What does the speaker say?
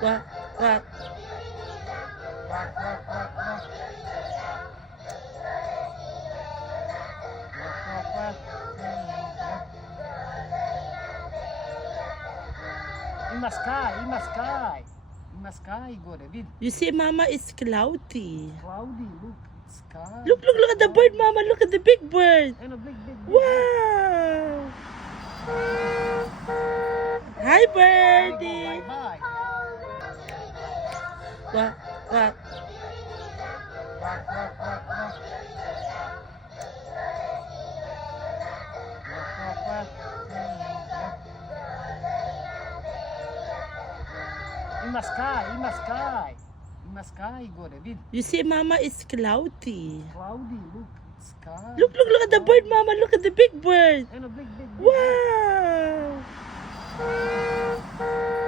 What? What? In the sky, in the sky. In the sky, go David. You see, Mama, it's cloudy. Cloudy, look. Sky. Look at the bird, Mama. Look at the big bird. And a big. Wow. Hi, birdie. Bye-bye. What? What? In the sky, in the sky. In the sky, go David. You see, Mama, it's cloudy. Cloudy, look. Sky. Look at the bird, Mama. Look at the big bird. And a big. Wow.